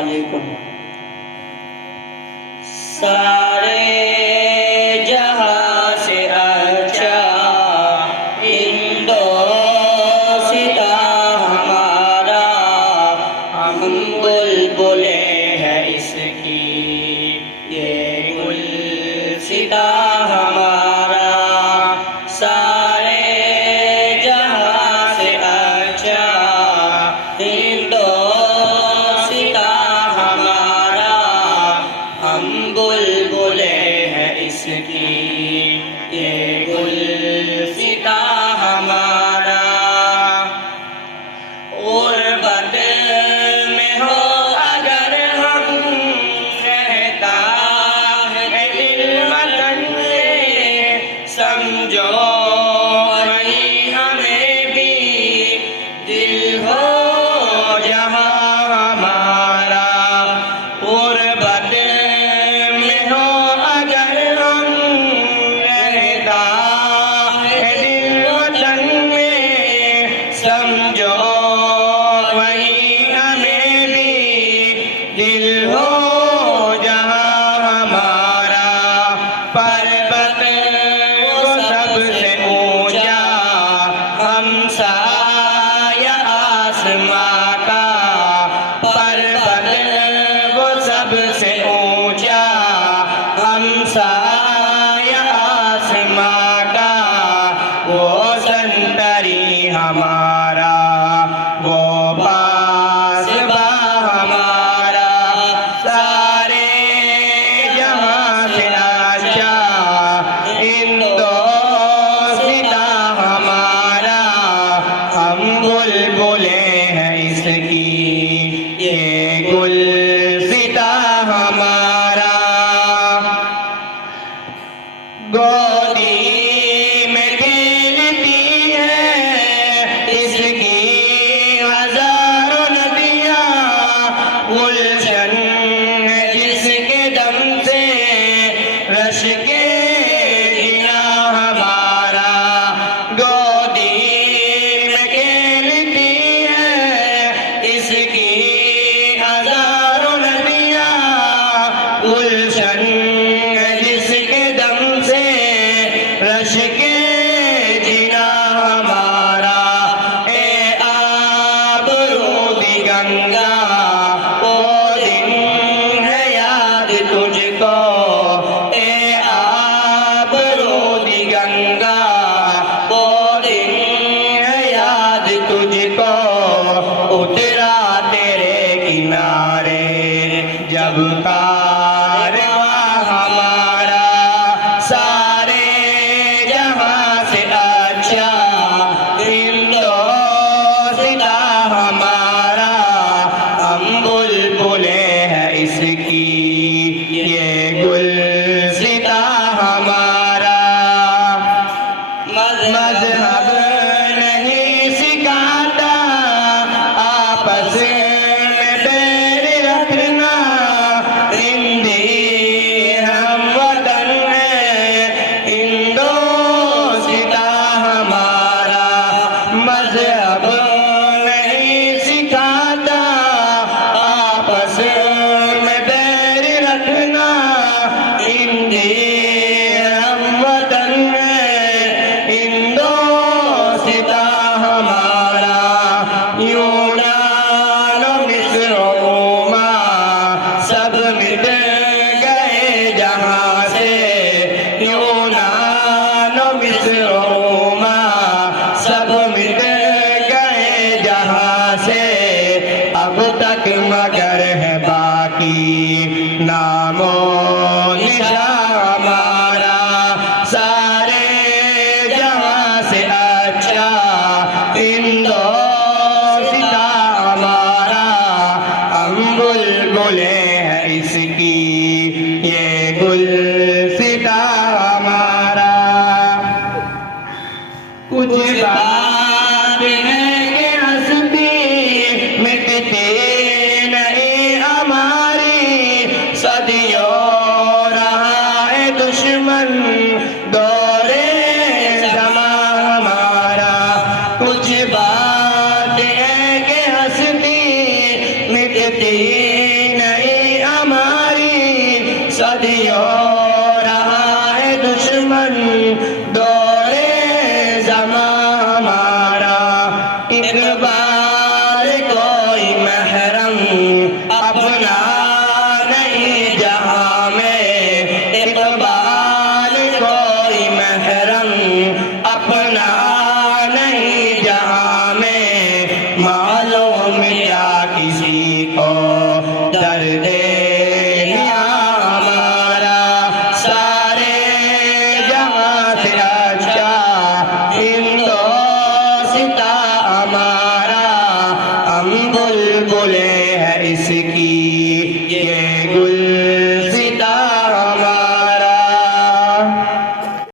अलैकुम। सारे जहां से अच्छा हिंदोस्तां हमारा, हम बुलबुले हैं इसकी ये गुलसिता हमारा। सारे जहां से अच्छा हिंदोस्तां हमारा, हम बुलबुले हैं इसकी ये गुलसिता हमारा। गुर्बत में हो अगर हम रहता है दिल वतन में, समझो वही हमें भी दिल हो जहां हमारा। गुर्बत में हो अगर हम रहता है दिल वतन में, समझो वही हमें भी दिल हो जहां हमारा। पर्वत वो सबसे ऊंचा हमसाया आसमां का, पर्वत वो सबसे ऊंचा हमसाया आसमां का। वो संतरी हमारा, वो पासबा हमारा। सारे जहां से अच्छा हिंदोस्तां हमारा, हम बुलबुले हैं इसकी ये गुलसिता हमारा। गोदी में खेलती है इसकी हजारों नदियां, गुलशन है जिसके दम से रश के जिया हमारा। गोदी में खेलती है इसकी हजारों नदियां, गुलशन है जिसके दम से रश के जिया हमारा। ए आबरूदी गंगा वो दिन है याद तुझको, ए आबरूदी गंगा वो दिन है याद तुझको। उतरा तेरे किनारे जब कारवां हमारा। सारे जहां से अच्छा हिंदोस्तां हमारा, हम बुलबुले हैं इसकी ये गुलसिता हमारा। मज़हब नहीं सिखाता आपस में बैर रखना, हिंदी हम वतन है हिंदोस्तां हमारा। मज़हब नहीं सिखाता आपस में बैर रखना, हिंदी हम वतन है हिंदोस्तां हमारा। यूनान मिस्र रोमा सब मिट गए जहां से, यूनान मिस्र रोमा सब मिट गए जहां से। अब तक मगर है बाकी नामो निशान हमारा। सारे जहां से अच्छा हिंदोस्तां हमारा, हम बुलबुले हैं इसकी ये गुलसिता हमारा। कुछ बात है कि हंसती मिटती नहीं हमारी, सदियों रहा है दुश्मन दौरे ज़मां हमारा। कुछ बात है कि हंसती मिटती सदियों